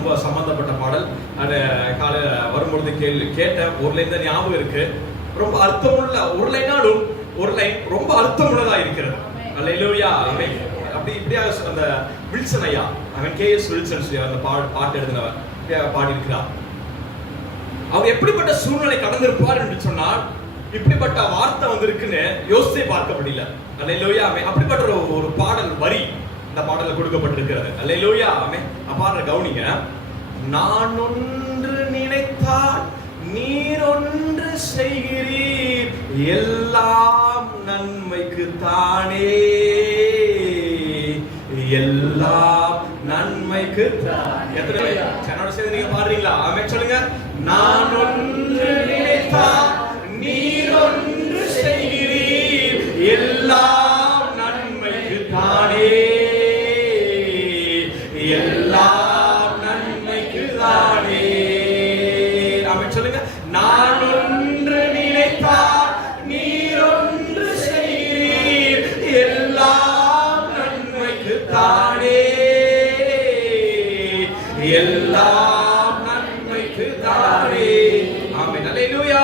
ரொம்ப சம்பந்தப்பட்ட பாடல். அது காலையில் வரும்பொழுது கேட்டேன். ஒரு லைன் தான் ஞாபகம் இருக்கு. ரொம்ப அர்த்தமுள்ள ஒரு லைனாலும் ஒரு லைன் ரொம்ப அர்த்தமுள்ளதா இருக்கிறது. அல்லேலூயா. ஆமென். அப்படி இப்படியாக அந்த வில்சன் ஐயா, அவன் KS வில்சன் அந்த பாட்டு எழுதினவர் பாடி இருக்கிறார். அவர் எப்படிப்பட்ட சூழ்நிலை கடந்திருப்பார் என்று சொன்னால், இப்படிப்பட்ட வார்த்தை வந்திருக்குன்னு யோசித்தே பார்க்க முடியல. அல்லேலூயா. ஆமென். அப்படிப்பட்ட ஒரு பாடல் வரி இந்த பாடல்ல கொடுக்கப்பட்டிருக்கிறது. அல்லேலூயா. ஆமென். பாடுற கவனிங்க. நான் ஒன்று நினைத்தால் நீர் ஒன்று செய்கிறீர், எல்லாம் நன்மைக்கு தானே, எல்லாம் நன்மைக்கு தானே. எத்தனை என்னோட சேர்ந்து நீங்க பாடுறீங்களா? ஆமென் சொல்லுங்க. நான் ஒன்று நினைத்தால் நீர் ஒன்று செய்கிறீர், எல்லாம் நன்மைக்கு தானே, எல்லாம் நன்மைக்கு தானே. ஆமென் சொல்லுங்க. நான் ஒன்று நினைத்தால் நீர் ஒன்று செய்கிறீர், எல்லாம் நன்மைக்கு தானே, எல்லாம் நன்மைக்கு தானே. ஆமென். அல்லேலூயா.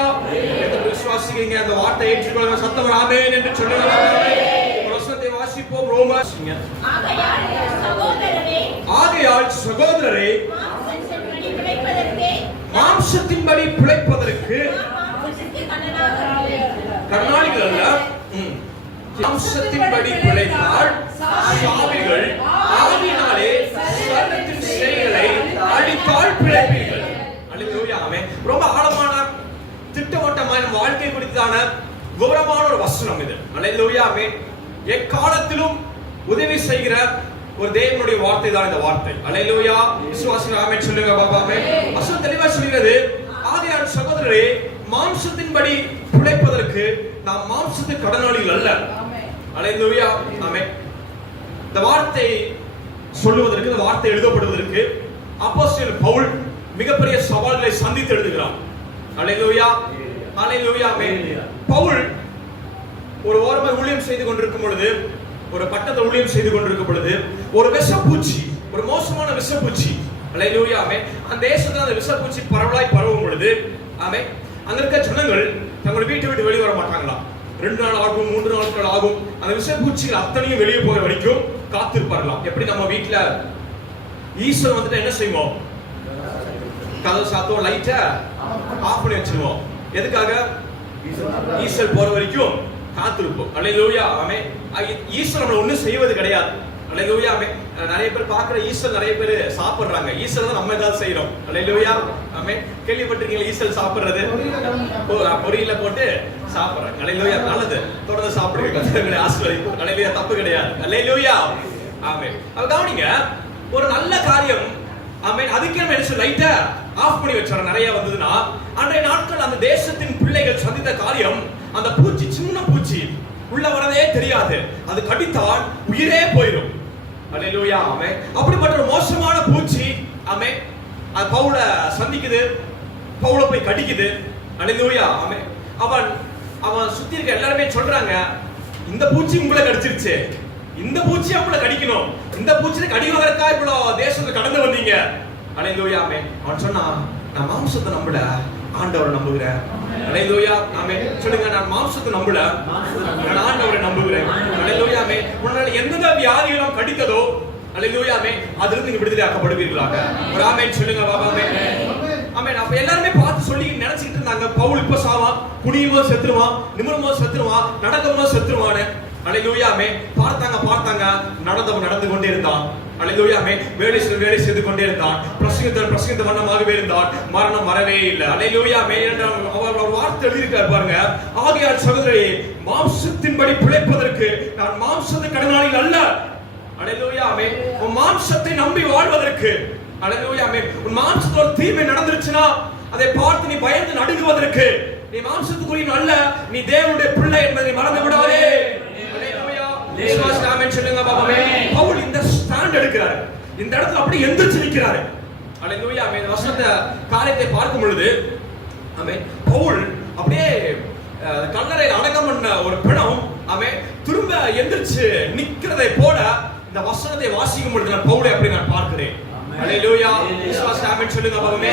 எத்தனை விசுவாசிக்கிறீங்க? அந்த வார்த்தையை ஏற்றுக்கொள்ளுங்க. சத்தம் ஆமென் என்று சொல்லுங்க. வசனத்தை வாசிப்போம். ரோமர். ஆகையால் சகோதரரே, மாம்சத்தின்படி பிழைப்பதற்கு கடனாளிகள் அல்ல, மாம்சத்தின்படி பிழைத்தால் சாவிகள், ஆவியினாலே சரீரத்தின் செயல்களை அழித்தால் பிழைப்பீர்கள். அல்லேலூயா. ஆமென். ரொம்ப ஆழமான திட்டவட்டமான வாழ்க்கை குறித்தான விவரமான ஒரு வசனம் இது. அல்லேலூயா. ஆமென். எக்காலத்திலும் உதவி செய்கிற ஒரு தேவனுடைய வார்த்தை தான் இந்த வார்த்தை. அல்லேலூயா. விசுவாசிகள் ஆமென் சொல்லுங்க. பாபா ஆமென். வசனம் தெளிவா சொல்கிறது. ஆகையால் சகோதரரே, மாம்சத்தின்படி பிழைப்பதற்கு நாம் மாம்சத்துக்கு கடனாளிகள் அல்ல. அல்லேலூயா. ஆமென். இந்த வார்த்தை சொல்லுவதற்கு, இந்த வார்த்தை எழுதப்படுவதற்கு அப்போஸ்தலன் பவுல் மிகப்பெரிய சவால்களை சந்தித்து எழுதுகிறார். அல்லேலூயா. அல்லேலூயா. ஆமென். பவுல் ஒரு ஓரமாக ஊழியம் செய்து கொண்டிருக்கும் பொழுது, ஒரு பட்டத்தை ஊழியம் செய்து கொண்டிருக்கும் பொழுது, ஒரு விஷப்பூச்சி, ஒரு மோசமான விஷப்பூச்சி, அல்லேலூயா ஆமென், அந்த தேசத்துல அந்த விஷப்பூச்சி பரவலாய் பரவும் பொழுது, ஆமென், அங்க இருக்க ஜனங்கள் தங்களுடைய வீட்டை விட்டு வெளியே வர மாட்டாங்களாம். 2 நாள் ஆகும், 3 நாட்கள் ஆகும். அந்த விஷப்பூச்சிகள் அத்தனையும் வெளியே போகிற வரைக்கும் காத்திருப்பார்களாம். எப்படி நம்ம வீட்டுல ஈஸ்வர் வந்துட்டு என்ன செய்வோம்? கதவு சாத்துவோம், லைட்டை ஆஃப் பண்ணி வச்சிருவோம். எதுக்காக? ஈஸ்வர் போற வரைக்கும் காத்திருப்போம். அல்லேலூயா ஆமென். ஈஸ்வர் நம்மள ஒண்ணும் செய்வது கிடையாது. அல்லேலூயா ஆமென். நிறைய பேர் பார்க்குற ஈஸ்வர் நிறைய பேர் சாப்பிடுறாங்க. ஈஸ்வர் தான் நம்ம ஏதாவது செய்யறோம். அல்லேலூயா ஆமென். கேள்விப்பட்டிருக்கீங்களா ஈஸ்வர் சாப்பிடுறது? பொரியல போட்டு சாப்பிடுறாங்க. அல்லேலூயா. நல்லது, தொடர்ந்து சாப்பிடுங்க. கர்த்தருடைய ஆசீர்வாதம். அல்லேலூயா. தப்பு கிடையாது. அல்லேலூயா ஆமென். அப்ப கவனிங்க, ஒரு நல்ல காரியம், ஆமென், அதுக்கே நம்ம என்ன லைட்டை ஆஃப் பண்ணி வச்சாங்க. நிறைய வந்ததுன்னா அன்றைய நாட்கள் அந்த தேசத்தின் பிள்ளைகள் சந்தித்த காரியம், அந்த பூச்சி, சின்ன பூச்சி உள்ள வரதே தெரியாது. அது கடித்தால் உயிரே போயிடும். அல்லேலூயா ஆமென். அப்படிப்பட்ட ஒரு மோசமான பூச்சி, ஆமென், அது பவுல சந்திக்குது, பவுல போய் கடிக்குது. அல்லேலூயா ஆமென். அவன் சுத்தி இருக்க எல்லாருமே சொல்றாங்க, இந்த பூச்சி உங்களை கடிச்சிருச்சு, இந்த பூச்சி உங்களை கடிக்கணும், இந்த பூச்சியை கடிவதற்காக இவ்வளவு தேசத்துல கடந்து வந்தீங்க. அல்லேலூயா ஆமென். அவன் சொன்னான், நான் மாம்சத்தை நம்பல, ஆண்டவரை நம்புகிறேன். அல்லேலூயா ஆமென். சொல்லுங்க, நான் மாம்சத்தை நம்பல, நான் ஆண்டவரை நம்புகிறேன். அல்லேலூயா ஆமென். உன்னால எந்த வியாதிகளும் கடித்ததோ, அல்லேலூயா ஆமென், அதிலிருந்து நீங்க விடுதலை ஆக்கப்படுவீர்களாக. ஒரு ஆமென் சொல்லுங்க பாபா ஆமென். ஆமென். அப்ப எல்லாருமே பார்த்து சொல்லி நினைச்சிட்டு இருந்தாங்க, பவுல் இப்ப சாவான், குனியுமோ செத்துருவான், நிமிருமோ செத்துருவான், நடக்கமோ செத்துருவான்னு. அல்லேலூயா ஆமென். பார்த்தாங்க, நடந்து கொண்டே இருந்தான். அல்லேலூயா ஆமென். வேலை செய்து கொண்டே இருந்தான். பிரசங்கித்த வண்ணமாகவே இருந்தான். மரணம் வரவே இல்லை. அல்லேலூயா ஆமென். அவர் வார்த்தை எழுதியிருக்கார் பாருங்க. ஆகையால் சகோதரரே, மாம்சத்தின்படி பிழைப்பதற்கு நான் மாம்சத்துக்கு கடனாளிகள் அல்ல. அல்லேலூயா ஆமென். உன் மாம்சத்தை நம்பி வாழ்வதற்கு, அல்லேலூயா ஆமென், உன் மாம்சத்துல ஒரு தீமை நடந்துருச்சுன்னா அதை பார்த்து நீ பயந்து நடுங்குவதற்கு, நீ மாம்சத்துக்குரிய அல்ல, நீ தேவனுடைய பிள்ளை என்பதை மறந்து விடாதே. சொல்லுங்க பாபாவே. பவுல் இந்த ஸ்டாண்ட் எடுக்கிறார். இந்த இடத்துல அப்படியே எந்திரிச்சு நிற்கிறார். அல்லேலூயா ஆமென். வசனத்தை காரியத்தை பார்க்கும் பொழுது, ஆமென், பவுல் அப்படியே கல்லறையில் அடக்கம் பண்ண ஒரு பிணம், ஆமென், திரும்ப எந்திரிச்சு நிக்கிறதை போல இந்த வசனத்தை வாசிக்கும் பொழுது நான் பவுலை அப்படி நான் பார்க்கிறேன். ஹalleluya. விசுவாசம் ஆமென் சொல்லுங்க பாப்போமே.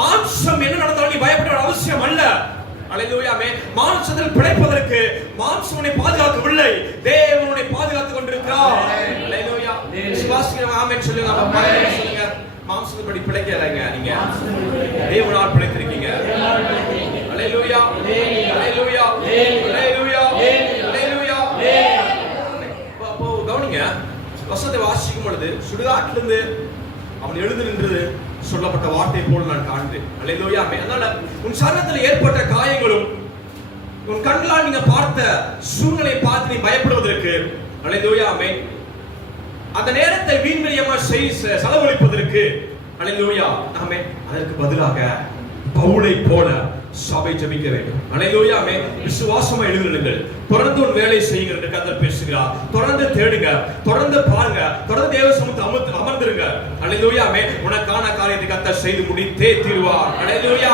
மாம்சம் என்ன நடந்தாலும் நீ பயப்பட வேண்டிய அவசியம் அல்ல. ஹalleluya. மாம்சத்தில் பிழைப்பதற்கு மாம்சம் உன்னை பாதுகாக்கவில்லை, தேவன் உன்னை பாதுகாத்துக் கொண்டிருக்கிறார். ஹalleluya. விசுவாசிக்கிறவங்க ஆமென் சொல்லுங்க பாப்போமே. சொல்லுங்க. மாம்சத்துப்படி பிழைக்கலைங்க, நீங்க தேவனால் பிழைத்திருக்கீங்க. ஹalleluya. ஹalleluya. ஹalleluya. ஹalleluya. அப்போ கவனிங்க, வசனத்தை வாசிக்கும் பொழுது சுடுகாட்டிலிருந்து அவன் எழுந்து நின்றது சொல்லப்பட்ட வார்த்தை போல நான் காண்பேன். ஹalleluya. அதனால உன் சரீரத்தில் ஏற்பட்ட காயங்களும் உன் கண்களால் நீங்க பார்த்த சூழ்நிலையை பார்த்து நீ பயப்படுவதற்கு, ஹalleluya, அந்த நேரத்தை வீண்விரயமா செலவழிப்பதற்கு, ஹalleluya, அதற்கு பதிலாக பவுலை போல சபை ஜெபிக்க வேண்டும். ஹalleluya. விசுவாசமா எழுந்துருங்கள், தொடர்ந்து உன் வேலை செய்யுங்கள் என்று கர்த்தர் பேசுகிறார். தொடர்ந்து தேடுங்க, தொடர்ந்து பாருங்க, தொடர்ந்து தேவ சமூகத்தில் அமர்ந்திருங்க. ஹalleluya. உனக்கான காரியத்தை கர்த்தர் செய்து முடித்தே தீருவார். ஹalleluya.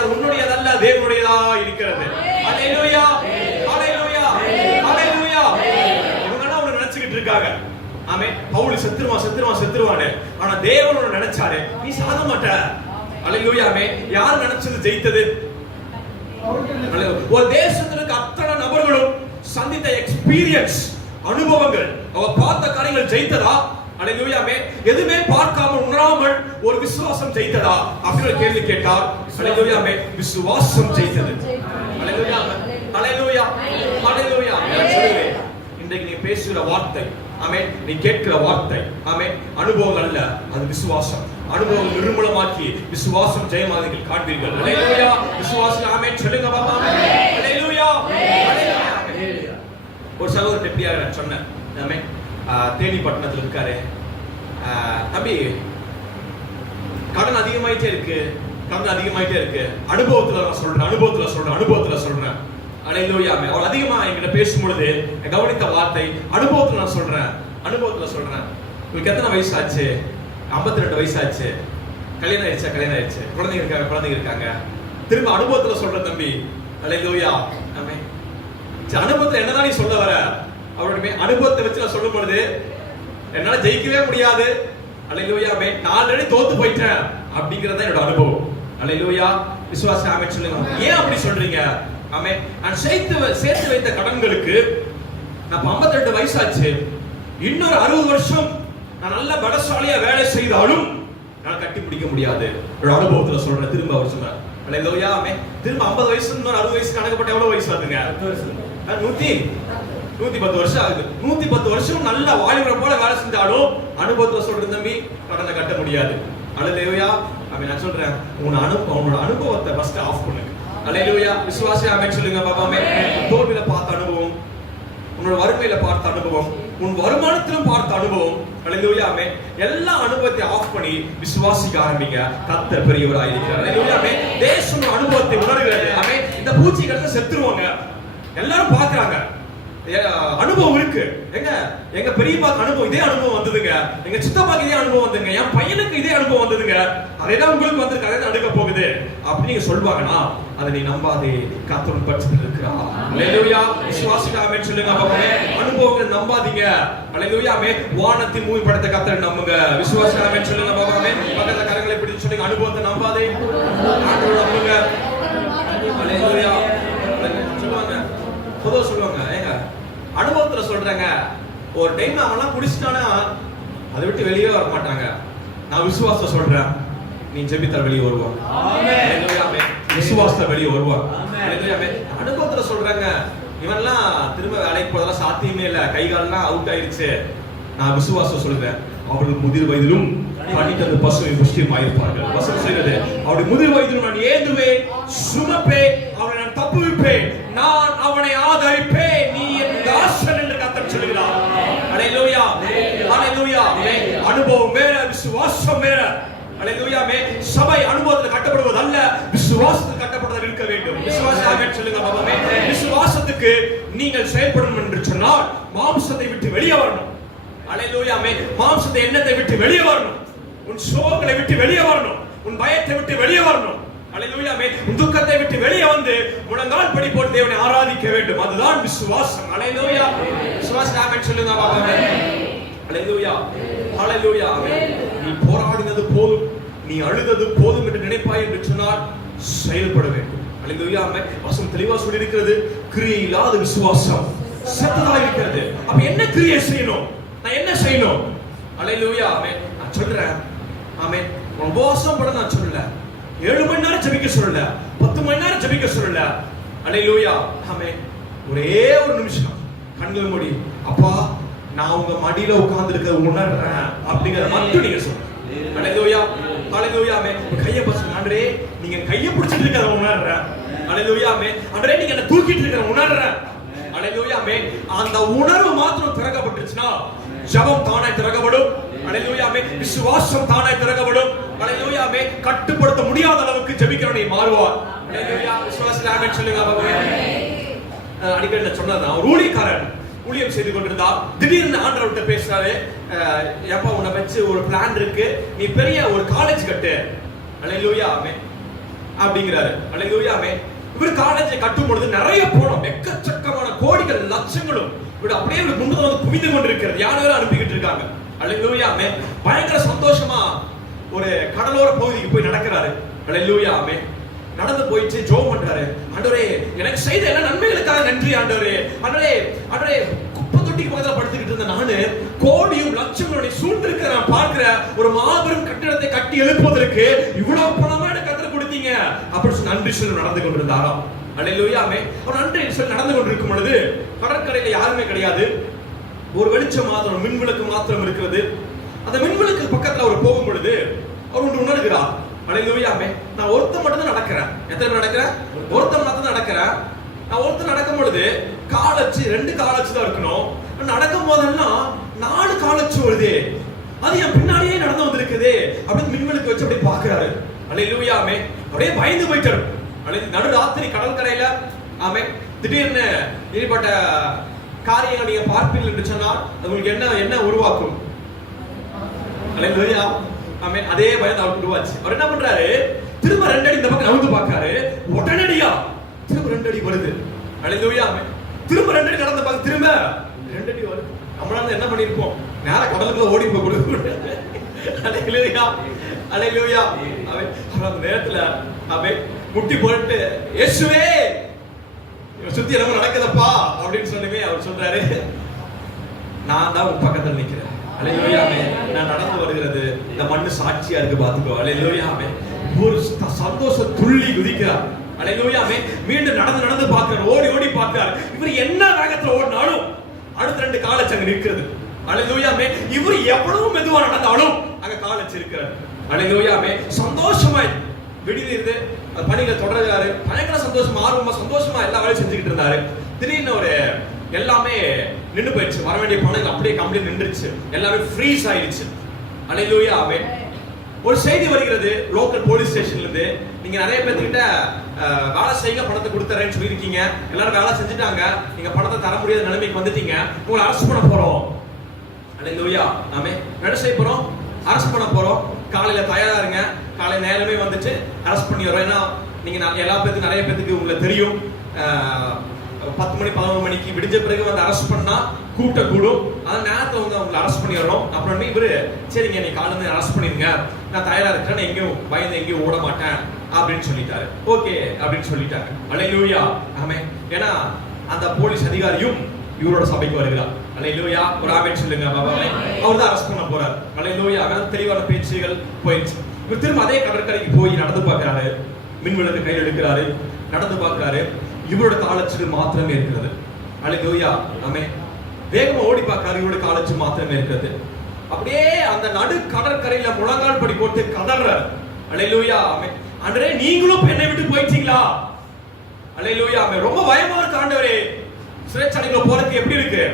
அது உன்னுடையதல்ல, தேவனுடையதா இருக்கிறது. ஹalleluya. ஹalleluya. ஹalleluya. இவங்க என்ன நினைச்சுக்கிட்டு இருக்காங்க? பவுல் செத்துருவானு, ஆனா தேவனோட நினைச்சாரு நீ சாக மாட்ட. ஹalleluya. யார் நினைச்சது ஜெயித்தது? ஒரு தேசத்துல அத்தனை நபர்களும் சந்தித்த எக்ஸ்பீரியன்ஸ், அனுபவங்கள், அவ பார்த்த காரியங்கள் ஜெயித்ததா? ஹalleluya. எதுவுமே பார்க்காமல் உணராமல் ஒரு விசுவாசம் ஜெயித்ததா அப்படின்னு கேள்வி கேட்டார். ஹalleluya. விசுவாசம் ஜெயித்தது. ஹalleluya. ஹalleluya. ஹalleluya. இன்றைக்கு நீ பேசுகிற வார்த்தை, ஆமென், நீ கேட்கிற வார்த்தை, ஆமென், அனுபவம் அல்ல, அது விசுவாசம். அனுபவம் நிர்மூலமாக்கி விசுவாசம் ஜெயமாக நீங்கள் காண்பீர்கள். ஹalleluya. விசுவாசம் ஆமென் சொல்லுங்க பாப்பா. ஹalleluya. ஹalleluya. ஒரு சகோதரர் எப்படியா நான் சொன்னேன், ஆமென், தேனி பட்டணத்துல இருக்காரு. தம்பி கடன் அதிகமாயிட்டே இருக்கு, அனுபவத்துல சொல்றேன். ஹalleluya. அவர் அதிகமா என்கிட்ட பேசும்பொழுது கவனித்த வார்த்தை அனுபவத்துல நான் சொல்றேன். உங்களுக்கு எத்தனை வயசு ஆச்சு? 52 வயசு ஆச்சு. கல்யாணம் ஆயிடுச்சு. குழந்தைங்க இருக்காங்க. திரும்ப அனுபவத்துல சொல்ற தம்பி. ஹalleluya. ஆமென். அனுபவத்துல என்னதான் நீ சொல்ல வர? அவருடைய அனுபவத்தை வச்சு நான் சொல்லும் பொழுது என்னால ஜெயிக்கவே முடியாது. ஹalleluya. நான் ஆல்ரெடி தோத்து போயிட்டேன் அப்படிங்கறது என்னோட அனுபவம். ஹalleluya. விசுவாசம் ஆமென் சொல்லுங்க. ஏன் அப்படி சொல்றீங்க? ஆமென். நான் சேர்த்து வைத்த கடன்களுக்கு நான் 52 வயசாச்சு, இன்னொரு 60 வருஷம் நான் நல்ல பலசாலியா வேலை செய்தாலும் நான் கட்டி பிடிக்க முடியாது. ஒரு அனுபவத்துல சொல்றேன். திரும்ப அவர் சொன்னார். ஹalleluya. திரும்ப 50 வயசு இன்னொரு 60 வயசு கணக்கப்பட்ட எவ்வளவு வயசு ஆகுதுங்க? 110 வருஷம் ஆகுது. 110 வருஷம் நல்ல வாலிபரை போல வேலை செஞ்சாலும் அனுபவத்துல சொல்றேன் தம்பி, கடனை கட்ட முடியாது. ஹalleluya. நான் சொல்றேன், உன்னோட அனுபவத்தை ஃபர்ஸ்ட் ஆஃப் பண்ணுங்க. ஹalleluya. விசுவாசி ஆமென் சொல்லுங்க பாப்பாமே. தோல்வியில பார்த்த அனுபவம், உன்னோட வறுமையில பார்த்த அனுபவம், உன் வருமானத்திலும் பார்த்த அனுபவம், ஹalleluya. எல்லா அனுபவத்தை ஆஃப் பண்ணி விசுவாசிக்க ஆரம்பிங்க. கர்த்தர் பெரியவராய் இருக்கிறார். ஹalleluya. தேசம் அனுபவத்தை உணர்கிறது. ஆமென். இந்த பூச்சிகளை செத்துருவாங்க, எல்லாரும் பார்க்கறாங்க. அனுபவம் இருக்கு. எங்க பெரியப்பாக்கு அனுபவம், இதே அனுபவம் வந்ததுங்க. எங்க சித்தப்பாக்கு இதே அனுபவம் வந்ததுங்க. என் பையனுக்கு இதே அனுபவம் வந்ததுங்க. அதேதான் உங்களுக்கு வந்திருக்கு, அதே நடக்க போகுது அப்படி நீங்க சொல்வாங்கன்னா அதை நீ நம்பாதே. கர்த்தர் பட்சத்தில் இருக்கிறார். ஹalleluya. விசுவாசிக்க ஆமென் சொல்லுங்க பாப்போமே. அனுபவங்களை நம்பாதீங்க. ஹalleluya. வானத்தின் பூமி படைத்த கர்த்தரை நம்புங்க. விசுவாசிக்க ஆமென் சொல்லுங்க பாப்போமே. பக்கத்துல கரங்களை பிடிச்சு சொல்லுங்க, அனுபவத்தை நம்பாதே, ஆண்டவரை நம்புங்க. ஹalleluya. சொல்லுவாங்க, பொதுவா சொல்லுவாங்க, ஏங்க அனுபவத்துல சொல்றாங்க, ஒரு டைம் அவன்லாம் குடிச்சிட்டானா அதை விட்டு வெளியே வர மாட்டாங்க. நான் விசுவாசத்தை சொல்றேன், நீ ஜெபித்தால் வெளியே வருவான். ஆமென். விசுவாசத்தை வெளியே வருவான். அனுபவத்துல சொல்றாங்க, இவன்லாம் திரும்ப வேலைக்கு போறதெல்லாம் சாத்தியமே இல்ல, கை கால்லாம் அவுட் ஆயிருச்சு. நான் விசுவாசம் சொல்றேன், அவர்கள் முதிர் வயதிலும் பண்ணிட்டு பசுவை புஷ்டியமாயிருப்பார்கள். வசனம் சொல்கிறது, அவருடைய முதிர் வயதிலும் நான் ஏந்துவேன், சுமப்பேன், அவனை நான் தப்புவிப்பேன், நான் அவனை ஆதரிப்பேன், நீ என் தாசன் என்று கர்த்தர் சொல்கிறார். ஹalleluya. ஹalleluya. அனுபவம் வேற, விசுவாசம் வேற. ஹalleluya. சபை அனுபவத்தில் கட்டப்படுவது அல்ல, விசுவாசத்தில் கட்டப்படுவதாக இருக்க வேண்டும். விசுவாசம் சொல்லுங்க பாப்போமே. விசுவாசத்துக்கு நீங்கள் செயல்படணும் என்று சொன்னால் மாம்சத்தை விட்டு வெளியே வரணும். ஹalleluya. மாம்சத்தை எண்ணத்தை விட்டு வெளியே வரணும். உன் சோகங்களை விட்டு வெளியே வரணும். உன் பயத்தை விட்டு வெளியே வரணும். ஹalleluya. உன் துக்கத்தை விட்டு வெளியே வந்து முழங்கால் படி போட்டு தேவனை ஆராதிக்க வேண்டும். அதுதான் விசுவாசம். ஹalleluya. விசுவாசம் ஆமென் சொல்லுங்க பாப்போமே. அல்லேலூயா, ஹalleluya. நீ போராடினது போதும், நீ அழுதது போதும் என்று நினைப்பாய் என்று சொன்னால் செயல்பட வேண்டும். அல்லேலூயா. வசனம் தெளிவா சொல்லி இருக்கிறது, கிரியை இல்லாத விசுவாசம் செத்ததா இருக்கிறது. அப்ப என்ன கிரியை செய்யணும்? நான் என்ன செய்யணும்? அல்லேலூயா. நான் சொல்றேன், ஆமென். உபவாசம் பட நான் சொல்லல, 7 மணி நேரம் ஜெபிக்க சொல்லல, 10 மணி நேரம் ஜெபிக்க சொல்லல. அல்லேலூயா. ஆமென். ஒரே ஒரு நிமிஷம் கண்கள் மூடி, அப்பா நான் உங்க மடியில உட்கார்ந்து இருக்கிறத உணர்றேன் அப்படிங்கறத மட்டும் நீங்க சொல்லுங்க. அல்லேலூயா, ஹalleluya. ஆமென். கையை பசுங்க. ஆண்டவரே நீங்க கையை பிடிச்சிட்டு இருக்கிறத உணர்றேன். அல்லேலூயா. ஆமென். ஆண்டவரே நீங்க என்ன தூக்கிட்டு இருக்கிறத உணர்றேன். அல்லேலூயா. ஆமென். அந்த உணர்வு மாத்திரம் திறக்கப்பட்டுச்சுனா ஜெபம் தானாய் திறக்கப்படும். அல்லேலூயா. ஆமென். விசுவாசம் தானாய் திறக்கப்படும். அல்லேலூயா. ஆமென். கட்டுப்படுத்த முடியாத அளவுக்கு ஜெபிக்கிறவனை மாறுவார். அல்லேலூயா. விசுவாசத்துல ஆமென் சொல்லுங்க. அடிக்கடி நான் சொன்னதான், ஒரு ஊழியக்காரன் ஊழியம் செய்து கொண்டிருந்தார். திடீர்னு ஆண்டவர்கிட்ட பேசுறாரு, எப்பா உன்னை வச்சு ஒரு பிளான் இருக்கு, நீ பெரிய ஒரு காலேஜ் கட்டு. அல்லேலூயா. ஆமென் அப்படிங்கிறாரு. அல்லேலூயா. ஆமென். இவர் காலேஜை கட்டும் பொழுது நிறைய பணம், எக்கச்சக்கமான கோடிகள் லட்சங்களும் இவர் அப்படியே முன்பு வந்து குவிந்து கொண்டிருக்கிறது. யாரும் அனுப்பிக்கிட்டு இருக்காங்க. அல்லேலூயா. ஆமென். பயங்கர சந்தோஷமா ஒரு கடலோர பகுதிக்கு போய் நடக்கிறாரு. அல்லேலூயா. ஆமென். நடந்து போயிட்டு ஜெபம் பண்றாரு. ஆண்டவரே எனக்கு செய்த எல்லா நன்மைகளுக்காக நன்றி ஆண்டவரே. ஆண்டவரே ஆண்டவரே குப்பை தொட்டிக்கு பக்கத்துல படுத்துக்கிட்டு இருந்த நானு கோடியும் லட்சங்களுடைய சூழ்ந்திருக்கிற நான் பார்க்கிற ஒரு மாபெரும் கட்டிடத்தை கட்டி எழுப்புவதற்கு இவ்வளவு பணமா எனக்கு கத்தர் கொடுத்தீங்க அப்படின்னு சொல்லி நன்றி சொல்லி நடந்து கொண்டிருந்தாராம். அல்லேலூயா. ஆமென். அவர் நன்றி சொல்லி நடந்து கொண்டிருக்கும் பொழுது கடற்கரையில யாருமே கிடையாது. ஒரு வெளிச்சம் மாத்திரம், மின் விளக்கு மாத்திரம் இருக்கிறது. அந்த மின் விளக்கு பக்கத்துல அவர் போகும் பொழுது அவர் ஒன்று உணர்கிறார். அல்லேலூயா. ஆமென். நான் ஒருத்தன் மட்டும் தான் நடக்கிறேன். எத்தனை பேர் நடக்கிறேன்? ஒருத்தன் மட்டும் தான் நடக்கிறேன். நான் ஒருத்தன் நடக்கும் பொழுது காலச்சு 2 காலச்சு தான் இருக்கணும். நடக்கும் போதெல்லாம் 4 காலச்சு வருது. அது என் பின்னாடியே நடந்து வந்திருக்குது அப்படின்னு மின்விளக்கு வச்சு அப்படியே பாக்குறாரு. அல்லேலூயா. ஆமென். அப்படியே பயந்து போயிட்டாரு. நடு ராத்திரி கடற்கரையில ஆமென் திடீர்னு இப்படிப்பட்ட காரியங்களை நீங்க பார்ப்பீர்கள் என்று சொன்னால் உங்களுக்கு என்ன உருவாக்கும்? அல்லேலூயா. ஆமென். அதே பயம் அவருக்கு உருவாச்சு. அவர் என்ன பண்றாரு? திரும்ப 2 அடி இந்த பக்கம் நவுந்து பார்க்காரு. உடனடியா திரும்ப 2 அடி வருது. அல்லேலூயா. ஆமென். திரும்ப 2 அடி நடந்து பார்க்க, திரும்ப 2 அடி வருது. நம்மளால என்ன பண்ணிருப்போம்? நேரா கடலுக்குள்ள ஓடி போய் கொடுக்க. அல்லேலூயா. அல்லேலூயா. ஆமென். அந்த நேரத்துல ஆமென் முட்டி போட்டு இயேசுவே சுத்தி என்ன நடக்குதப்பா அப்படின்னு சொன்னவே அவர் சொல்றாரு, நான் தான் உன் பக்கத்துல நிக்கிறேன். அல்லேலூயா. ஆமென். நான் நடந்து வருகிறது இந்த மண்ணு சாட்சியா இருக்கு பாத்துக்கோ. அல்லேலூயா. ஆமென். ஒரு சந்தோஷ துள்ளி குதிக்கிறார். அல்லேலூயா. ஆமென். மீண்டும் நடந்து பார்க்கிறார், ஓடி பார்க்கிறார். இவர் என்ன வேகத்துல ஓடினாலும் அடுத்த 2 காலச்சு அங்க நிற்கிறது. அல்லேலூயா. ஆமென். இவர் எவ்வளவு மெதுவா நடந்தாலும் அங்க காலச்சு இருக்கிறார். அல்லேலூயா. ஆமென். சந்தோஷமாய் விடுதிருந்து பணிகளை தொடர்றாரு. பயங்கர சந்தோஷமா, ஆர்வமா, சந்தோஷமா எல்லா வேலையும் செஞ்சுக்கிட்டு இருந்தாரு. திடீர்னு ஒரு எல்லாமே நின்று போயிடுச்சு. வர வேண்டிய பணங்கள் அப்படியே கம்ப்ளீட் நின்றுச்சு. எல்லாமே ஃப்ரீஸ் ஆயிடுச்சு. அல்லேலூயா. ஆமென். ஒரு செய்தி வருகிறது லோக்கல் போலீஸ் ஸ்டேஷன்ல இருந்து, நீங்க நிறைய பேர்கிட்ட வேலை செய்யுங்க, பணத்தை கொடுத்துறேன்னு சொல்லியிருக்கீங்க. எல்லாரும் வேலை செஞ்சுட்டாங்க, நீங்க பணத்தை தர முடியாத நிலைமைக்கு வந்துட்டீங்க, உங்களை அரெஸ்ட் பண்ண போறோம். அல்லேலூயா. ஆமென். என்ன செய்ய போறோம்? அரெஸ்ட் பண்ண போறோம். காலையில தயாரா இருங்க, காலை நேரமே வந்துட்டு அரெஸ்ட் பண்ணிடுறோம். ஏன்னா நீங்க எல்லா பேருக்கு நிறைய பேருக்கு உங்களுக்கு தெரியும், 10 மணி 11 மணிக்கு விடிஞ்ச பிறகு வந்து அரெஸ்ட் பண்ணா கூட்டம் கூடும். அந்த நேரத்துல வந்து அவங்களை அரெஸ்ட் பண்ணிடுறோம். அப்புறம் இவரு சரிங்க நீ காலையில அரெஸ்ட் பண்ணிருங்க, நான் தயாரா இருக்கேன், நான் எங்கேயும் பயந்து எங்கேயும் ஓட மாட்டேன் அப்படின்னு சொல்லிட்டாரு. ஓகே அப்படின்னு சொல்லிட்டாரு. அல்லேலூயா. ஆமென். ஏன்னா அந்த போலீஸ் அதிகாரியும் இவரோட சபைக்கு வருகிறார். அல்லேலூயா. ஒரு ஆமென் சொல்லுங்க. பாபாவே அவர் தான் அரெஸ்ட் பண்ண போறார். அல்லேலூயா. அவன் தெளிவான பேச்சுகள் போயிடுச்சு. இவர் திரும்ப அதே கடற்கரைக்கு போய் நடந்து பார்க்கிறாரு. மின் விளக்கு கையில் எடுக்கிறாரு, நடந்து பார்க்கிறாரு. இவரோட காலச்சு மாத்திரமே இருக்கிறது. அல்லேலூயா. ஆமென். வேகமா ஓடி பார்க்கிறாரு. இவரோட காலச்சு மாத்திரமே இருக்கிறது. அப்படியே அந்த நடு கடற்கரையில முழங்கால் படி போட்டு கதறாரு. அல்லேலூயா. ஆமென். ஆண்டவரே நீங்களும் என்னை விட்டு போயிட்டீங்களா? அல்லேலூயா. ஆமென். ரொம்ப பயமா இருக்கு ஆண்டவரே, சிறைச்சாலைக்குள்ள போறதுக்கு எப்படி இருக்கு?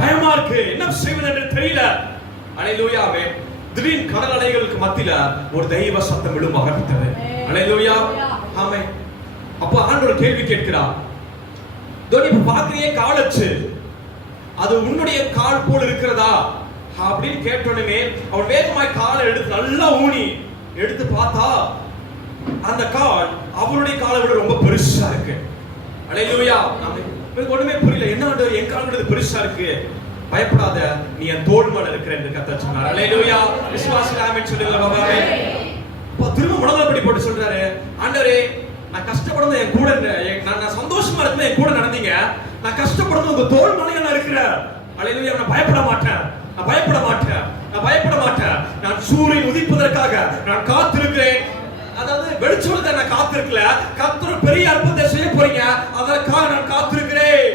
பயமா இருக்கு, என்ன செய்வது என்று தெரியல. அல்லேலூயா. ஆமென். திடீர்னு கடல் அலைகளுக்கு மத்தியில ஒரு தெய்வ சத்தம் விழும் ஆரம்பித்தது. அல்லேலூயா. ஆமென். அப்ப ஆண்டவர் கேள்வி கேட்கிறார், தோனி இப்ப பாக்குறியே காலச்சு, அது உன்னுடைய கால் போல இருக்கிறதா அப்படின்னு கேட்டோடனே அவன் வேகமாய் காலை எடுத்து நல்லா ஊனி எடுத்து பார்த்தா அந்த கால் அவருடைய காலை விட ரொம்ப பெருசா இருக்கு. அல்லேலூயா. ஆமென். எனக்கு ஒண்ணுமே புரியல, என்ன ஆண்டவர் என் கால் விட பெருசா இருக்கு பயப்படாத, நீ என் தோள் மேல இருக்கிற என்று கர்த்தர் சொன்னார். அல்லேலூயா. விசுவாசிகள் ஆமென் சொல்லுங்க பாபாவே. அப்ப திரும்ப முழங்கால்படி போட்டு சொல்றாரு, ஆண்டவரே நான் கஷ்டப்படுறது என் கூட, நான் சந்தோஷமா இருக்கேன் என் கூட நடந்தீங்க, நான் கஷ்டப்படுறது உங்க தோள் மேல நான் இருக்கிறேன். அல்லேலூயா. நான் பயப்பட மாட்டேன், நான் பயப்பட மாட்டேன், நான் பயப்பட மாட்டேன். நான் சூரியன் உதிப்பதற்காக நான் காத்திருக்கிறேன். அதாவது வெளிச்சத்தை நான் காத்திருக்கல, கர்த்தர் பெரிய அற்புதத்தை செய்ய போறீங்க, அதற்காக நான் காத்திருக்கிறேன்.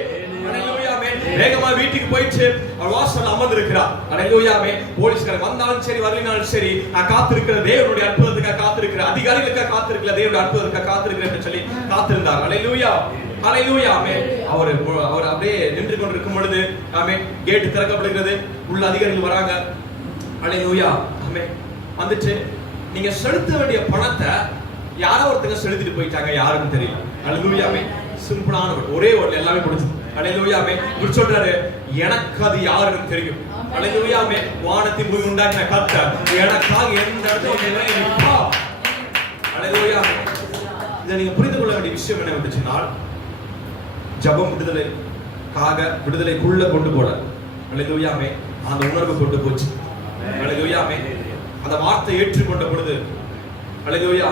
அல்லேலூயா. வேகமா வீட்டுக்கு போயிட்டு அவர் வாசல்ல அமர்ந்திருக்கிறார். அல்லேலூயா. போலீஸ்காரங்க வந்தாலும் சரி வரலினாலும் சரி, நான் காத்திருக்கிற தேவனுடைய அற்புதத்துக்காக காத்திருக்கிற, அதிகாரிகளுக்காக காத்திருக்கிற, தேவனுடைய அற்புதத்துக்காக காத்திருக்கிறேன் என்று சொல்லி காத்திருந்தார். அல்லேலூயா. அல்லேலூயா. அவர் அப்படியே நின்று கொண்டிருக்கும் பொழுது கேட் திறக்கப்படுகிறது, உள்ள அதிகாரிகள் வராங்க. அல்லேலூயா. வந்துட்டு நீங்க செலுத்த வேண்டிய பணத்தை யாரோ ஒருத்தங்க செலுத்திட்டு போயிட்டாங்க, யாருன்னு தெரியல. அல்லேலூயா. சிம்பிளான ஒரே ஒரு எல்லாமே முடிஞ்சது. அல்லேலூயா. இவர் சொல்றாரு, எனக்கு அது யாருன்னு தெரியும். அல்லேலூயா. வானத்தின் பூமி உண்டாக்கின கர்த்தர் எனக்காக எந்த இடத்துல நிற்பா. அல்லேலூயா. இதை நீங்க புரிந்து கொள்ள வேண்டிய விஷயம் என்ன வந்துச்சுனால், ஜபம் விடுதலைக்காக விடுதலைக்குள்ள கொண்டு போட. அல்லேலூயா. அந்த உணர்வு கொண்டு போச்சு. அல்லேலூயா. அந்த வார்த்தை ஏற்றுக்கொண்ட பொழுது, அல்லேலூயா.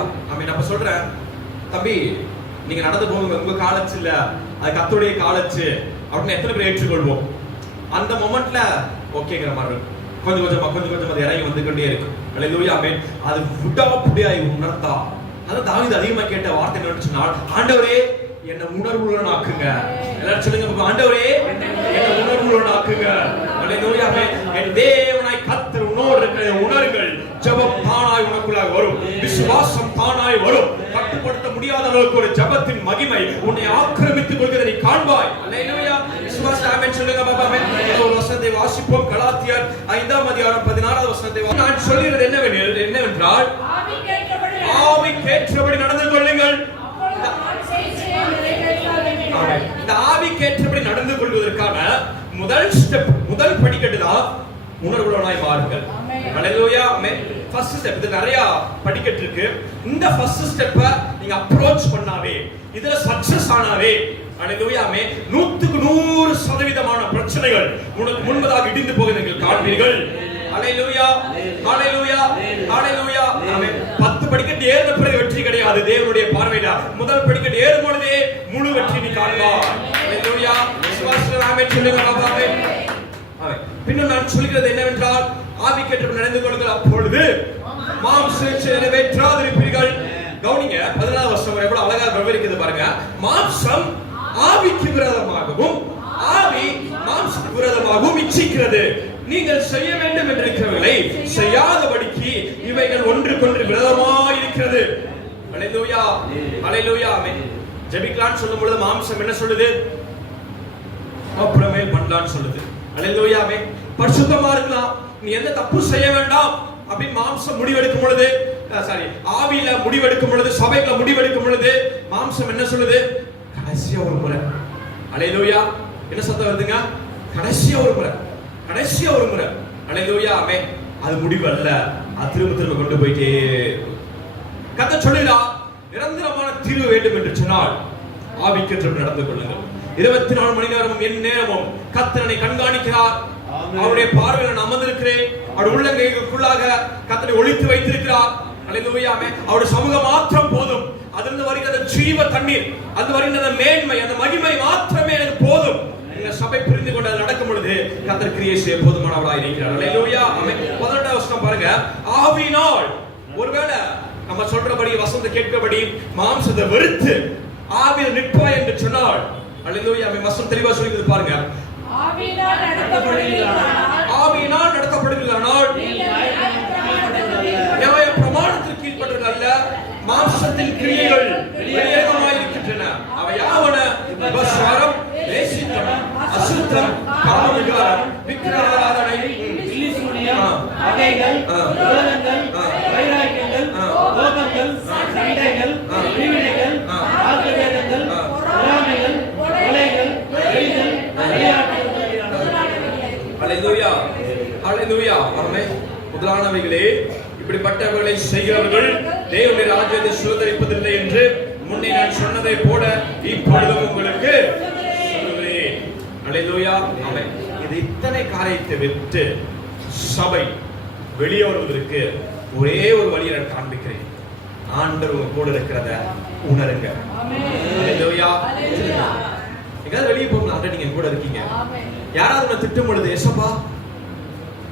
அப்ப சொல்றேன், தம்பி நீங்க நடந்து போங்க, உங்க காலச்சு இல்ல, அது கர்த்தருடைய காலச்சு அப்படின்னு எத்தனை பேர் ஏற்றுக்கொள்வோம்? அந்த மொமெண்ட்ல ஓகேங்கிற மாதிரி கொஞ்சம் கொஞ்சம் அது இறங்கி வந்து கொண்டே இருக்கு. அல்லேலூயா. அது விடாப்பிடியாய் உணர்த்தா. அதான் தாவீது அதிகமா கேட்ட வார்த்தை என்ன சொன்னால், ஆண்டவரே என்ன உணர்வுள்ளவன் ஆக்குங்க. எல்லாரும் சொல்லுங்க, ஆண்டவரே என்ன உணர்வுள்ளவன் ஆக்குங்க. அல்லேலூயா. என் தேவனாய் கர்த்தர் உன்னோடு இருக்கிற உணர்வுகள், ஜெபம் தானாய் உனக்குள்ளாக வரும், விசுவாசம் தானாய் வரும். கட்டுப்படுத்த முடியாத அளவுக்கு ஒரு ஜெபத்தின் மகிமை உன்னை ஆக்கிரமித்துக் கொள்கிறதை நீ காண்பாய். அல்லேலூயா. விசுவாசம் ஆமென் சொல்லுங்க பாபா. ஒரு வசனத்தை வாசிப்போம். கலாத்தியர் 5ஆம் அதிகாரம் 16வது வசனத்தை. நான் சொல்கிறது என்னவென்றால், ஆவிக்கேற்றபடி நடந்து கொள்ளுங்கள். இந்த ஆவிக்கேற்றபடி நடந்து கொள்வதற்கான முதல் ஸ்டெப், முதல் படிக்கட்டு தான் உணர்வுள்ளவனாய் மாறுங்கள். அல்லேலூயா. First step. இது நிறைய படிக்கட்டு இருக்கு. இந்த ஃபர்ஸ்ட் ஸ்டெப்பை நீங்க அப்ரோச் பண்ணாவே, இதுல சக்சஸ் ஆனாவே, அல்லேலூயா, 100% பிரச்சனைகள் உனக்கு முன்பதாக இடிந்து போக நீங்கள் காண்பீர்கள். அல்லேலூயா. அல்லேலூயா. அல்லேலூயா. 10 படிக்கட்டு ஏறின பிறகு வெற்றி கிடையாது தேவனுடைய பார்வையில. முதல் படிக்கட்டு ஏறும் பொழுதே முழு வெற்றி நீ காண்பாய். அல்லேலூயா. விசுவாசத்தில் ஆமென் சொல்லுங்க பாபாவே. பின்னர் நான் சொல்கிறது என்னவென்றால், ஆவிக்கேற்றபடி நடந்து கொள்ளுங்கள், அப்பொழுது மாம்சத்தை நிறைவேற்றாதிருப்பீர்கள். கவனிங்க, 14வது வசனம் எவ்வளவு அழகா விவரிக்குது பாருங்க. மாம்சம் ஆவிக்கு விரோதமாகவும் ஆவி மாம்சத்துக்கு விரோதமாகவும் இச்சிக்கிறது. நீங்கள் செய்ய வேண்டும் என்று இருக்கிறவர்களை செய்யாதபடிக்கு இவைகள் ஒன்றுக்கொன்று விரோதமாக இருக்கிறது. அல்லேலூயா. அல்லேலூயா. ஜெபிக்கலாம்னு சொல்லும் பொழுது மாம்சம் என்ன சொல்லுது? அப்புறமேல் பண்ணலாம்னு சொல்லுது. அல்லேலூயா. பரிசுத்தமா இருக்கலாம், நீ எந்த தப்பு செய்ய வேண்டாம் அப்படின்னு மாம்சம் முடிவெடுக்கும் பொழுது, ஆவியில முடிவெடுக்கும் பொழுது, சபையில முடிவெடுக்கும் பொழுது மாம்சம் என்ன சொல்லுது? கடைசியா ஒரு முறை. அல்லேலூயா. என்ன சத்தம் வருதுங்க? கடைசியா ஒரு முறை, கடைசியா ஒரு முறை. அல்லேலூயா. அது முடிவு அல்ல, அது திரும்ப கொண்டு போயிட்டே. கர்த்தர் சொல்லுகிறார், நிரந்தரமான தீர்வு வேண்டும் என்று சொன்னால் ஆவிக்கேற்றபடி நடந்து கொள்ளுங்கள். 24 மணி நேரமும் என் நேரமும் கர்த்தரை கண்காணிக்கிறார். அவருடைய பார்வையில் நான் அமர்ந்திருக்கிறேன். அவர் உள்ளங்கைக்குள்ளாக கர்த்தரை ஒளித்து வைத்திருக்கிறார். அல்லேலூயா. அவருடைய சமூகம் மாத்திரம் போதும். அதிலிருந்து வருகிற ஜீவ தண்ணீர், அது வருகிற மேன்மை, அந்த மகிமை மாத்திரமே எனக்கு போதும். இந்த சபை புரிந்து கொண்டு அது நடக்கும் பொழுது கர்த்தர் கிரியை செய்ய போதுமானவராய் இருக்கிறார். அல்லேலூயா. 18வது வசனம் பாருங்க. ஆவியினால், ஒருவேளை நம்ம சொல்றபடி வசனத்தை கேட்கபடி மாம்சத்தை வெறுத்து ஆவியில் நிற்பாய் என்று சொன்னால், அல்லேலூயா, வசனம் தெளிவா சொல்லுது பாருங்க. ஆவியினால் நடத்தப்படுகிறானால் நியாய பிரமாணத்திற்கு கீழ்ப்பட்டது அல்ல, மாம்சத்தின் கிரியைகள் வெளியரங்கமாய் இருக்கின்றன. அவை யாவன? விபசாரம், வேசித்தனம், அசுத்தம், காமவிகாரம், விக்கிரகாராதனை, அவைகள், விரோதங்கள், வைராக்கியங்கள், கோபங்கள், சண்டைகள், பிரிவினைகள், வாக்குவேதங்கள், பொறாமைகள், கொலைகள், எரிச்சல், விளையாட்டுகள். அல்லேலூயா. அல்லேலூயா. முதலானவைகளே, இப்படிப்பட்டவர்களை செய்கிறவர்கள் தேவனுடைய ராஜ்யத்தை சுதந்தரிப்பதில்லை என்று முன்னே நான் சொன்னதை போல இப்பொழுதும் உங்களுக்கு சொல்லுகிறேன். அல்லேலூயா. இது இத்தனை காரியத்தை விட்டு சபை வெளியே வருவதற்கு ஒரே ஒரு வழியை நான் காண்பிக்கிறேன். ஆண்டவர் உங்க கூட இருக்கிறத உணருங்க. ஹalleluya. எங்கயாவது வெளியே போகலாம், ஆண்டவர் நீங்க கூட இருக்கீங்க. யாராவது உங்களை திட்டும் பொழுது, ஏசப்பா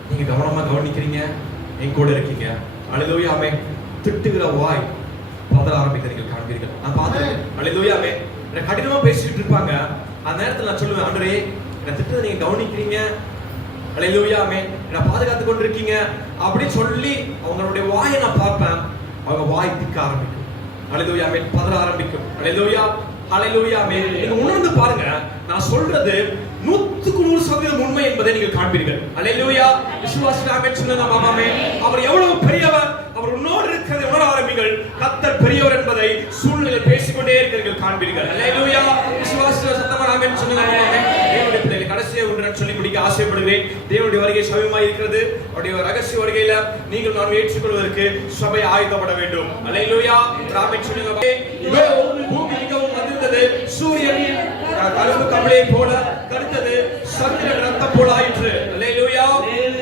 நீங்க கவனமா கவனிக்கிறீங்க, என் கூட இருக்கீங்க. ஹalleluya. ஆமென். திட்டுகிற வாய் பதற ஆரம்பிக்கிறீங்க காண்பீர்கள். நான் பார்த்துருக்கேன். ஹalleluya. ஆமென். எனக்கு கடினமா பேசிட்டு இருப்பாங்க. அந்த நேரத்தில் நான் சொல்லுவேன், ஆண்டவரே என்ன திட்டத்தை நீங்க கவனிக்கிறீங்க, ஹalleluya. ஆமென். என்ன பாதுகாத்து கொண்டிருக்கீங்க அப்படின்னு சொல்லி அவங்களுடைய வாயை நான் பார்ப்பேன். அவங்க வாய் திக்க ஆரம்பிக்கும். ஹalleluya. ஆமென். பதற ஆரம்பிக்கும். ஹalleluya. ஹalleluya. ஆமென். நீங்க உணர்ந்து பாருங்க, நான் சொல்றது 100% உண்மை என்பதை நீங்கள் காண்பீர்கள். ஹalleluya. விசுவாசிகள் ஆமென் சொல்லுங்க. ஆமென். அவர் எவ்வளவு பெரியவர், அவர் உன்னோடு இருக்கிறதை உணர ஆரம்பிங்கள். கர்த்தர் பெரியவர் என்பதை சூழ்நிலை பேசிக்கொண்டே இருக்கிறீர்கள் காண்பீர்கள். ஹalleluya. விசுவாசிகள் சத்தமா ஆமென் சொல்லுங்க. ஆமென். தேவனுடைய பிள்ளைகளை கடைசியா ஒன்று நான் சொல்லி முடிக்க ஆசைப்படுகிறேன். தேவனுடைய வருகை சமீபமாக இருக்கிறது. அவருடைய ரகசிய வருகையில நீங்கள் நான் ஏற்றுக்கொள்வதற்கு சபை ஆயத்தப்பட வேண்டும். ஹalleluya. ஆமென் சொல்லுங்க. இதோ பூமி மிகவும் அதிர்ந்தது, சூரியன் கருப்பு கம்பளியை போல கருத்தது, சந்திரன் ரத்தம் போல ஆயிற்று. ஹalleluya.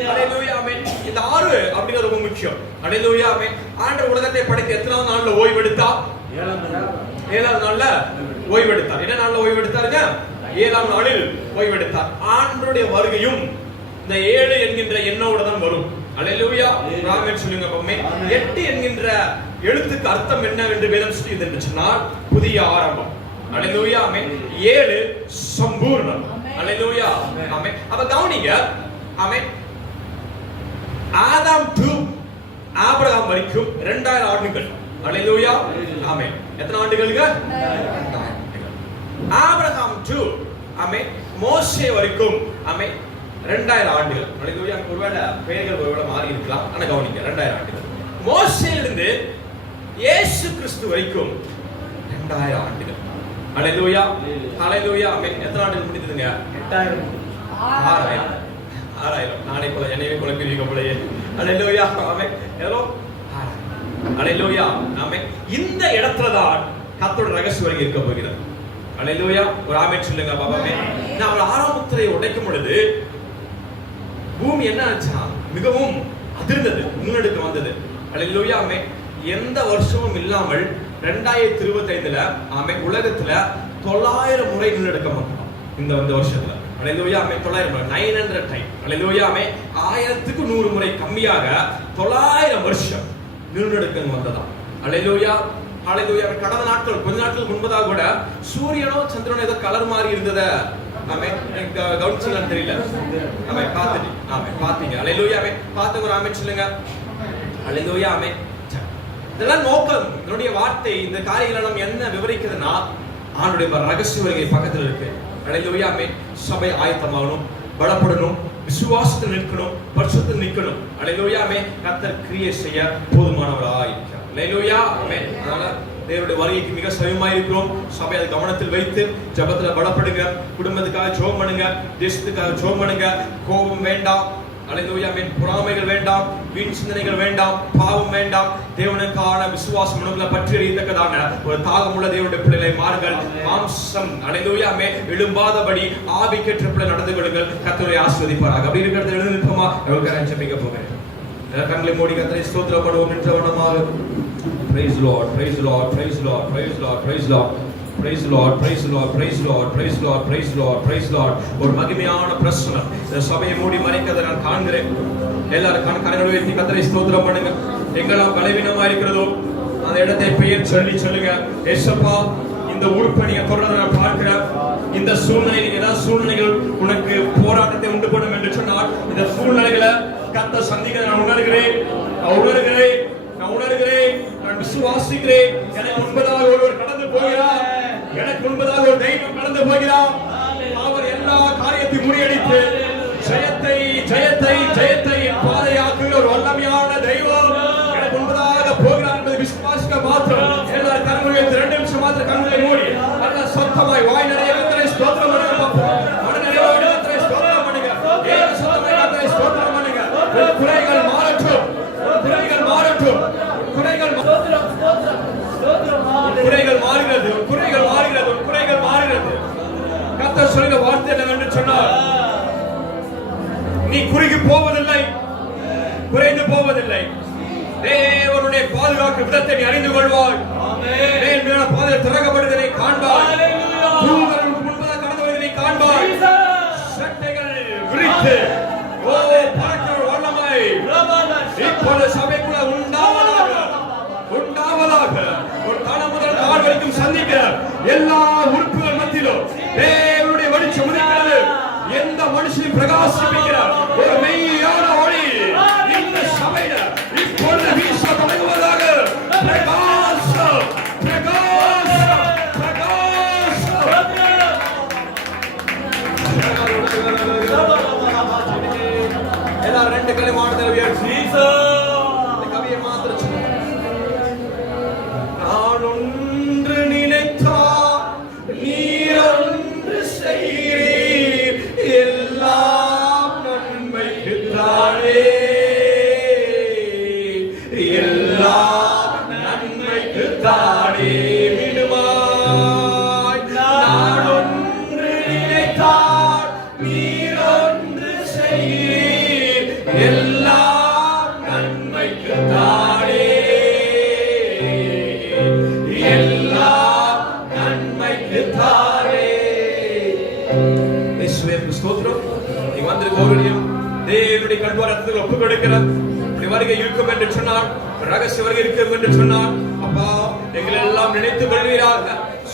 ஹalleluya. ஆமென். இந்த 6 அப்படிங்கிறது ரொம்ப முக்கியம். ஹalleluya. ஆமென். ஆண்டவர் உலகத்தை படைத்து எத்தனாவது நாள்ல ஓய்வெடுத்தார்? 7ஆம் நாள்ல ஓய்வெடுத்தார். என்ன நாள்ல ஓய்வெடுத்தாருங்க? 7ஆம் நாளில் ஓய்வெடுத்தார். ஆண்டவருடைய வருகையும் இந்த 7 என்கின்ற எண்ணோட தான் வரும். ஹalleluya. ஆமென் சொல்லுங்க. ஆமென். 8 என்கின்ற எழுத்துக்கு அர்த்தம் என்னவென்று வேதம் சொல்லுகிறது என்று சொன்னால் புதிய ஆரம்பம். ஹalleluya. ஆமென். 7 சம்பூர்ணம். ஹalleluya. ஆமென். அப்ப கவனிங்க. ஆமென். ஆதாம் டு ஆபிரகாம் வரைக்கும் 2000 ஆண்டுகள். ஹalleluya. ஆமென். எத்தனை ஆண்டுகளுங்க? 2000 ஆண்டுகள். ஆபிரகாம் டு ஆமென் மோசே வரைக்கும் ஆமென் 2000 ஆண்டுகள். ஹalleluya. ஒருவேளை பெயர்கள் ஒருவேளை மாறி இருக்கலாம், ஆனா கவனிங்க 2000 ஆண்டுகள். மோசேயிலிருந்து இயேசு கிறிஸ்து வரைக்கும் 2000 ஆண்டுகள். ஹalleluya. ஹalleluya. ஆமென். எத்தனை ஆண்டுகள் முடிந்ததுங்க? 6000. நானே போல என்னையே குழப்பிடுவீங்க போலயே. ஹalleluya. ஆமென். எவ்வளோ? 6000. ஹalleluya. ஆமென். இந்த இடத்துல தான் கர்த்தருடைய ரகசிய வருகை இருக்க போகிறது. ஹalleluya. ஒரு ஆமென் சொல்லுங்க பாபாமே. நான் அவர் ஆரம்பத்திலே உடைக்கும் பொழுது பூமி என்ன ஆச்சா? மிகவும் அதிர்ந்தது, முன்னெடுக்க வந்தது. ஹalleluya. ஆமென். எந்த வருஷமும் இல்லாமல் 2025ல ஆமென் உலகத்துல 900 முறை நிலநடுக்கம் வந்தது இந்த வருஷத்துல. ஹalleluya. ஆமென். 900 900 டைம். ஹalleluya. ஆமென். 1000க்கு 100 முறை கம்மியாக 900 வருஷம் நிலநடுக்கம் வந்ததா. ஹalleluya. ஹalleluya. கடந்த நாட்கள் கொஞ்ச நாட்கள் முன்பதாக கூட சூரியனோ சந்திரனோ ஏதோ கலர் மாறி இருந்தது. ஆமென். கவுன்சிலர் தெரியல. ஆமென். பாத்துட்டு ஆமென் பாத்தீங்க. ஹalleluya. ஆமென். பாத்தவங்க ஆமென் சொல்லுங்க. ஹalleluya. ஆமென். இதெல்லாம் நோக்கம். என்னுடைய வார்த்தை இந்த காரியங்களை நம்ம என்ன விவரிக்கிறதுனா ஆண்டவருடைய ரகசிய வருகை பக்கத்துல இருக்கு. ஹalleluya. ஆமென். சபை ஆயத்தமாகணும், பலப்படணும், விசுவாசத்தில் நிற்கணும், பரிசுத்தத்தில் நிற்கணும். ஹalleluya. ஆமென். கர்த்தர் கிரியை செய்ய போதுமானவராய் இருக்கிறார். ஹalleluya. ஆமென். அதனால தேவனுடைய வருகைக்கு மிக சமீபமாக இருக்கிறோம். சபை அதை கவனத்தில் வைத்து ஜெபத்துல பலப்படுங்க, குடும்பத்துக்காக ஜெபம் பண்ணுங்க, தேசத்துக்காக ஜெபம் பண்ணுங்க. கோபம் வேண்டாம். ஹalleluya. ஆமென். பொறாமைகள் வேண்டாம், வீண் சிந்தனைகள் வேண்டாம், பாவம் வேண்டாம். தேவனுக்கான விசுவாசம் உணர்வுல பற்றி எறியத்தக்கதான ஒரு தாகமுள்ள தேவனுடைய பிள்ளைகளை மாறுங்கள். மாம்சம் ஹalleluya. ஆமென் எழும்பாதபடி ஆவிக்கேற்ற பிள்ளை நடந்து கொள்ளுங்கள். கர்த்தரை ஆசீர்வதிப்பாராக. அப்படி இருக்கிறது எழுந்து நிற்போமா? எவ்வளவு ஜெபிக்க போகிறேன். கண்களை மூடி கர்த்தரை ஸ்தோத்திரப்படுவோம். நின்றவனமாக praise lord, praise lord, praise lord, praise lord, praise lord. Praise the Lord, praise the Lord, praise the Lord, praise the Lord, praise the Lord, praise the Lord. ஒரு மகிமையான பிரசன்னம் இந்த சபையை மூடி மறைக்கிறதை நான் காண்கிறேன். எல்லாரும் கண்களை உயர்த்தி கர்த்தரை ஸ்தோத்திரம் பண்ணுங்க. எங்கெல்லாம் பலவீனமா இருக்கிறதோ அந்த இடத்தை பெயர் சொல்லுங்க. ஏசப்பா இந்த உறுப்பணியை தொடர்ந்து நான் பார்க்கிறேன். இந்த சூழ்நிலையில் ஏதாவது சூழ்நிலைகள் உனக்கு போராட்டத்தை உண்டு பண்ணும் என்று சொன்னால் இந்த சூழ்நிலைகளை கர்த்தர் சந்திக்க நான் உணர்கிறேன். நான் விசுவாசிக்கிறேன். எனக்கு முன்பதாக ஒருவர் கடந்து போகிறார். எனக்கு முன்பதாக ஒரு தெய்வம் கடந்து போகிறார். அவர் எல்லா காரியத்தையும் முறியடித்து ஜெயத்தை என் பாதையாக்குகிற ஒரு வல்லமையான தெய்வம் எனக்கு முன்பதாக போகிறார் என்பதை விசுவாசிக்க மாத்திரம். எல்லாரும் கண்களை 2 நிமிஷம் மாத்திரம் கண்களை மூடி நல்ல சத்தமாய் வாய் நிறைய கர்த்தரை ஸ்தோத்திரம் பண்ணுங்க. மன நிறைவோடு கர்த்தரை ஸ்தோத்திரம் பண்ணுங்க. ஏக சத்தமாய் கர்த்தரை ஸ்தோத்திரம் பண்ணுங்க. குறைகள் மாறட்டும். குறைகள் மாறுகிறது. கர்த்தர் சொல்லுங்க வார்த்தை என்னவென்று சொன்னார். குறுகி போவதில்லை, குறைந்து போவதில்லை. தேவனுடைய பாதுகாக்கும் விதத்தை நீ அறிந்து கொள்வாய். மேன்மையான பாதை திறக்கப்படுவதை காண்பாய். தூதர்களுக்கு முன்பதாக கடந்து வருவதை காண்பாய். சட்டைகள் விரித்து பறக்கிற வல்லமை இப்பொழுது சபைக்குள்ள உண்டாவதாக, உண்டாவதாக. ஒரு தலை முதல் கால் வரைக்கும் சந்திக்கிற எல்லா உறுப்புகள் மத்தியிலும் தேவனுடைய வெளிச்சம் உதிக்கிறது. எந்த மனுஷனையும் பிரகாசிக்கிறார் ஒரு மெய்யான ஒளி இந்த சபையில இப்பொழுது வீச தொடங்குவதாக. பிரகாசம், பிரகாசம், பிரகாசம். எல்லாரும் ரெண்டு கலை மாடுதல் உயர்ச்சி கவியை மாத்திர நான் ஒன்று நினைத்தா நீர் ஒன்று செய்கிறீர், எல்லாம் நன்மைக்கு தானே, எல்லாம் நன்மைக்கு தானே. விடுவாய் நான் ஒன்று நினைத்தார் நீர் ஒன்று செய்கிறீர், எல்லாம் நன்மைக்கு தானே, எல்லாம் நன்மைக்கு தானே. இயேசுவே ஸ்தோத்திரம். நீ வந்திருக்க ஒவ்வொருவரையும் தேவனுடைய கண்பாரத்தில் ஒப்புக் கொடுக்கிறார். வருகை இருக்கும் என்று சொன்னார், ரகசிய வருகை இருக்கும் என்று சொன்னார். அப்பா எங்களை எல்லாம் நினைத்துக் கொள்வீராக,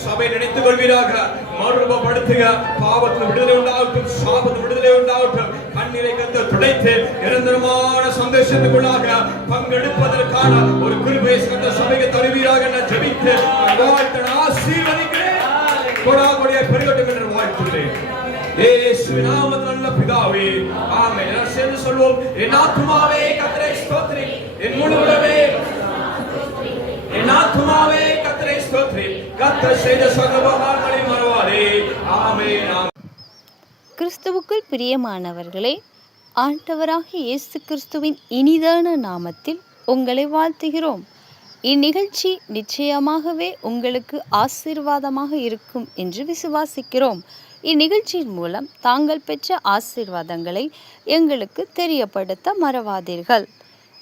சபை நினைத்துக் கொள்வீராக. மறுரூபப்படுத்துக. பாவத்தில் விடுதலை உண்டாகட்டும், சாபத்தில் விடுதலை உண்டாகட்டும். கண்ணீரை கத்த துடைத்து நிரந்தரமான சந்தோஷத்துக்குள்ளாக பங்கெடுப்பதற்கான ஒரு கிருபையை கத்த சபைக்கு தருவீராக என ஜெபித்து வாழ்த்து ஆசீர்வதிக்கிறேன். கொடாகொடியை பெருகட்டும் என்று வாழ்த்துகிறேன். இயேசுவின் நாமத்தில் நல்ல பிதாவே, ஆமென். எல்லாரும் சேர்ந்து சொல்வோம். என் ஆத்துமாவே கர்த்தரை ஸ்தோத்திரி, என் முழு உள்ளமே என் ஆத்துமாவே கர்த்தரை ஸ்தோத்திரி, கர்த்தர் செய்த சகல உபகாரங்களை மறவாதே. ஆமென். கிறிஸ்துவுக்குள் பிரியமானவர்களே, ஆண்டவராகிய இயேசு கிறிஸ்துவின் இனிதான நாமத்தில் உங்களை வாழ்த்துகிறோம். இந்நிகழ்ச்சி நிச்சயமாகவே உங்களுக்கு ஆசீர்வாதமாக இருக்கும் என்று விசுவாசிக்கிறோம். இந்நிகழ்ச்சியின் மூலம் தாங்கள் பெற்ற ஆசீர்வாதங்களை எங்களுக்கு தெரியப்படுத்த மறவாதீர்கள்.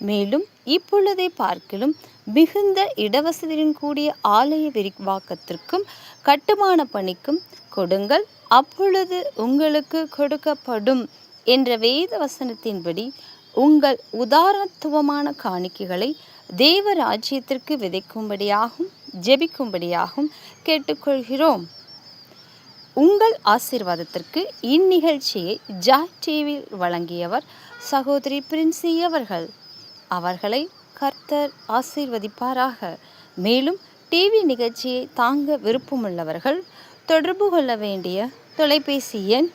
மேலும் இப்பொழுதே பார்க்கிலும் மிகுந்த இடவசதியுடன் கூடிய ஆலய விரிவாக்கத்திற்கும் கட்டுமான பணிக்கும் கொடுங்கள், அப்பொழுது உங்களுக்கு கொடுக்கப்படும் என்ற வேத வசனத்தின்படி உங்கள் உதாரத்துவமான காணிக்கைகளை தேவ ராஜ்யத்திற்கு விதைக்கும்படியாகவும் ஜெபிக்கும்படியாகவும் கேட்டுக்கொள்கிறோம். உங்கள் ஆசீர்வாதத்திற்கு இந்நிகழ்ச்சியை ஜாய் டிவியில் வழங்கியவர் சகோதரி பிரின்சி அவர்கள். அவர்களை கர்த்தர் ஆசீர்வதிப்பாராக. மேலும் டிவி நிகழ்ச்சியை தாங்க விருப்பமுள்ளவர்கள் தொடர்பு கொள்ள வேண்டிய தொலைபேசி எண்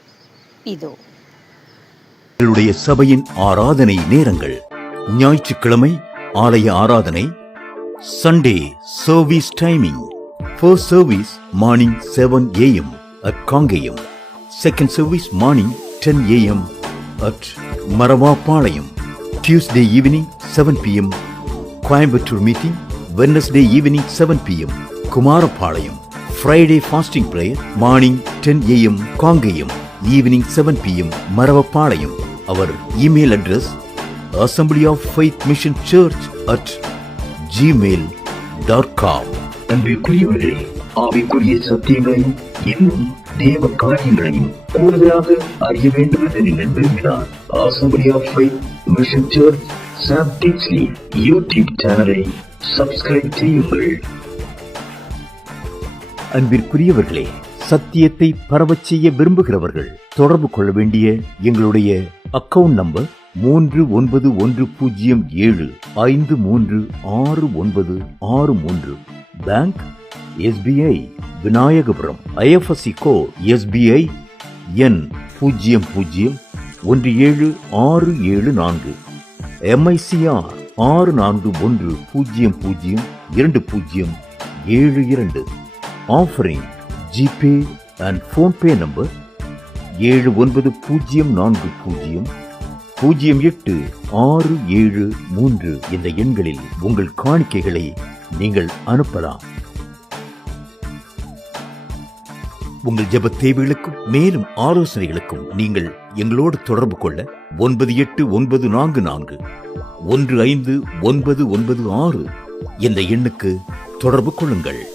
இதோ. எங்களுடைய சபையின் ஆராதனை நேரங்கள்: ஞாயிற்றுக்கிழமை ஆலய ஆராதனை, Sunday service timing. First service morning 7 a.m. at Kangayam. Second service morning 10 a.m. at Maravapalayam. Tuesday evening 7 p.m. Coimbatore meeting. Wednesday evening 7 p.m. Kumarapalayam. Friday fasting prayer morning 10 a.m. Kangayam. Evening 7 p.m. Maravapalayam. Our email address Assembly of Faith Mission Church at gmail.com. அன்பிற்குரியவர்களே, ஆவிக்குரிய சத்தியங்களையும் இன்னும் தேவ காரியங்களையும் கூடுதலாக அறிய வேண்டும் என்று நீங்கள் விரும்பினால் Assembly of Faith Mission Church Sam Tinsley YouTube சேனலை சப்ஸ்கிரைப் செய்யுங்கள். அன்பிற்குரியவர்களே, சத்தியத்தை பரவச் செய்ய விரும்புகிறவர்கள் தொடர்பு கொள்ள வேண்டிய எங்களுடைய account number 3917536963. Bank SBI Vinayagapuram. IFSC code SBI எண் 0017674. MICR 6410022072. Offering GPay and PhonePe number 79400867 இந்த எண்களில் உங்கள் காணிக்கைகளை நீங்கள் அனுப்பலாம். உங்கள் ஜெப தேவைகளுக்கும் மேலும் ஆலோசனைகளுக்கும் நீங்கள் எங்களோடு தொடர்பு கொள்ள 9894415996 என்ற எண்ணுக்கு தொடர்பு கொள்ளுங்கள்.